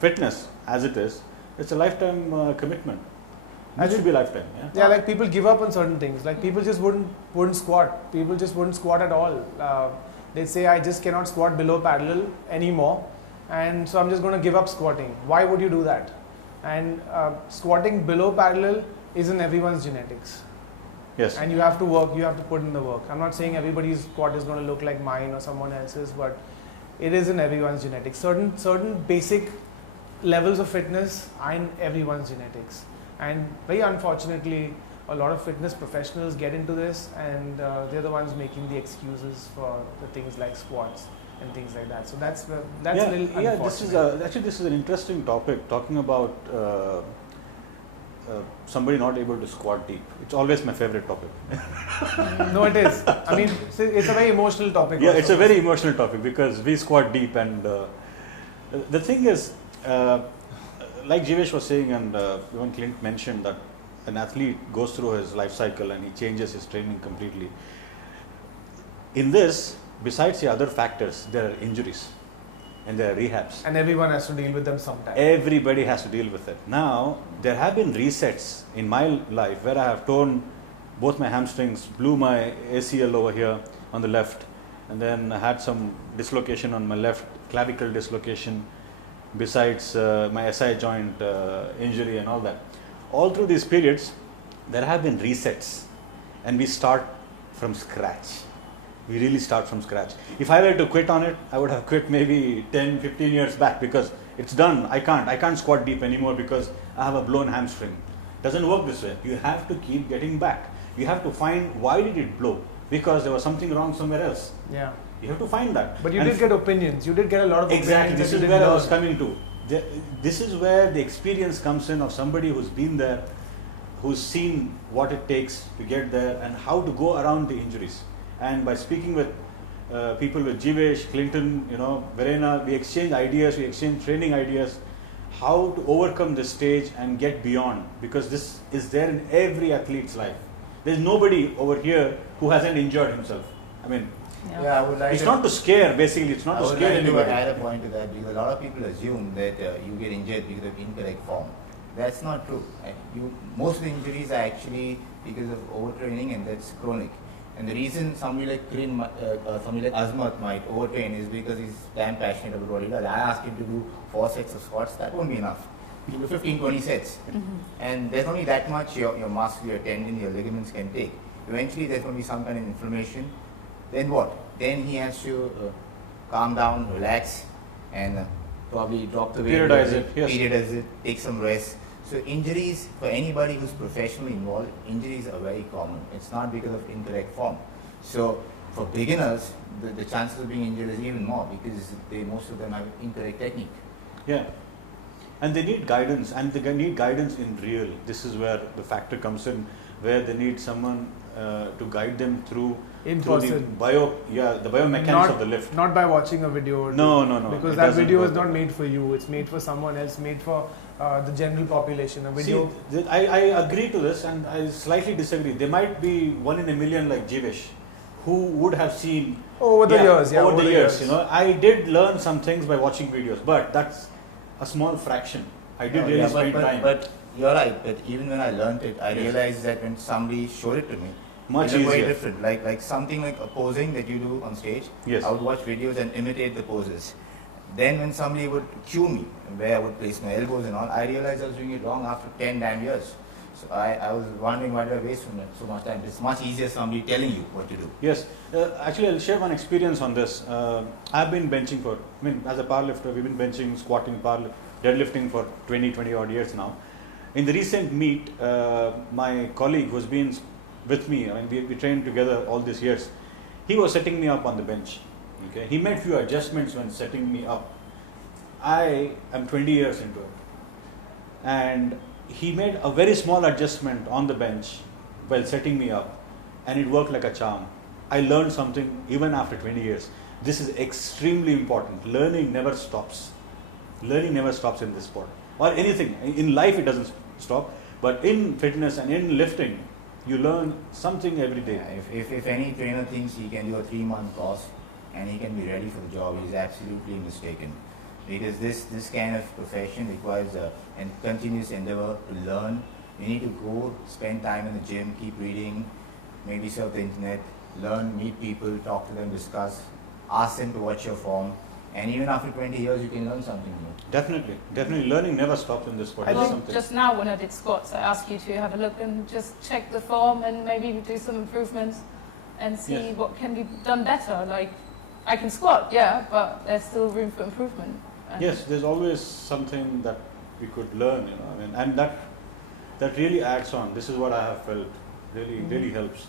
fitness as it is, it's a lifetime commitment. It should be lifetime. Yeah, like people give up on certain things. Like people just wouldn't squat. People just wouldn't squat at all. They say, I just cannot squat below parallel anymore, and so I'm just going to give up squatting. Why would you do that? And squatting below parallel is in everyone's genetics. Yes. And you have to work, you have to put in the work. I'm not saying everybody's squat is going to look like mine or someone else's, but it is in everyone's genetics. Certain basic levels of fitness are in everyone's genetics. And very unfortunately, a lot of fitness professionals get into this, and they're the ones making the excuses for the things like squats and things like that. So that's a little unfortunate. This is an interesting topic, talking about somebody not able to squat deep. It's always my favorite topic. No, it is. I mean, it's a very emotional topic. Yeah, also. it's a very emotional topic because we squat deep, and the thing is, like Jivesh was saying, and even Clint mentioned, that an athlete goes through his life cycle and he changes his training completely. In this, besides the other factors, there are injuries and there are rehabs. And everyone has to deal with them sometime. Everybody has to deal with it. Now, there have been resets in my life where I have torn both my hamstrings, blew my ACL over here on the left, and then I had some dislocation on my left, clavicle dislocation, besides my SI joint injury and all that. All through these periods, there have been resets, and we start from scratch. We really start from scratch. If I were to quit on it, I would have quit maybe 10, 15 years back, because it's done. I can't squat deep anymore because I have a blown hamstring. Doesn't work this way. You have to keep getting back. You have to find why did it blow, because there was something wrong somewhere else. Yeah. You have to find that. But you did get opinions. You did get a lot of exactly. opinions. This is where I was coming to. This is where the experience comes in of somebody who's been there, who's seen what it takes to get there and how to go around the injuries. And by speaking with people with Jivesh, Clinton, Verena, we exchange ideas, we exchange training ideas, how to overcome this stage and get beyond, because this is there in every athlete's life. There's nobody over here who hasn't injured himself. I mean, I would like it's not to scare, basically, it's not to scare anybody. I would like to add a point to that, because a lot of people assume that you get injured because of incorrect form. That's not true. Most of the injuries are actually because of overtraining, and that's chronic. And the reason somebody like Azmat might overtrain is because he's damn passionate about what he does. I ask him to do 4 sets of squats, that won't be enough. You do 15, 20 sets. And there's only that much your muscle, your tendon, your ligaments can take. Eventually there's going to be some kind of inflammation. Then what? Then he has to calm down, relax, and probably drop the weight. Periodize it, take some rest. So injuries, for anybody who's professionally involved, injuries are very common. It's not because of incorrect form. So for beginners, the chances of being injured is even more, because most of them have incorrect technique. Yeah. And they need guidance, and they need guidance in real. This is where the factor comes in, where they need someone to guide them through the biomechanics of the lift. Not by watching a video. No. Because that video is not made for you. It's made for someone else, made for the general population. A video. See, I agree to this, and I slightly disagree. There might be 1 in a million like Jivesh, who would have seen over the years. I did learn some things by watching videos, but that's a small fraction. I did really spend time. But you're right. But even when I learned it, I realized that when somebody showed it to me, much it's easier. way different. Like something like a posing that you do on stage. Yes. I would watch videos and imitate the poses. Then when somebody would cue me where I would place my elbows and all, I realized I was doing it wrong after 10 damn years. So I was wondering why did I waste so much time. It's much easier somebody telling you what to do. Yes. Actually, I'll share one experience on this. I've been benching as a powerlifter, we've been benching, squatting, deadlifting for 20 odd years now. In the recent meet, my colleague who's been with me, we trained together all these years, he was setting me up on the bench. Okay, he made few adjustments when setting me up. I am 20 years into it, and he made a very small adjustment on the bench while setting me up, and it worked like a charm. I learned something even after 20 years. This is extremely important. Learning never stops. Learning never stops in this sport or anything. In life it doesn't stop, but in fitness and in lifting, you learn something every day. Yeah, if any trainer thinks he can do a 3-month course and he can be ready for the job, he's absolutely mistaken. because this kind of profession requires a continuous endeavor to learn. You need to go, spend time in the gym, keep reading, maybe surf the internet, learn, meet people, talk to them, discuss, ask them to watch your form, and even after 20 years you can learn something new. Definitely. Learning never stops in this sport. I It's think something. Just now when I did squats, I asked you to have a look and just check the form and maybe do some improvements and see Yes. what can be done better. Like, I can squat, yeah, but there's still room for improvement. And Yes, there's always something that we could learn, you know, and that really adds on. This is what I have felt really helps.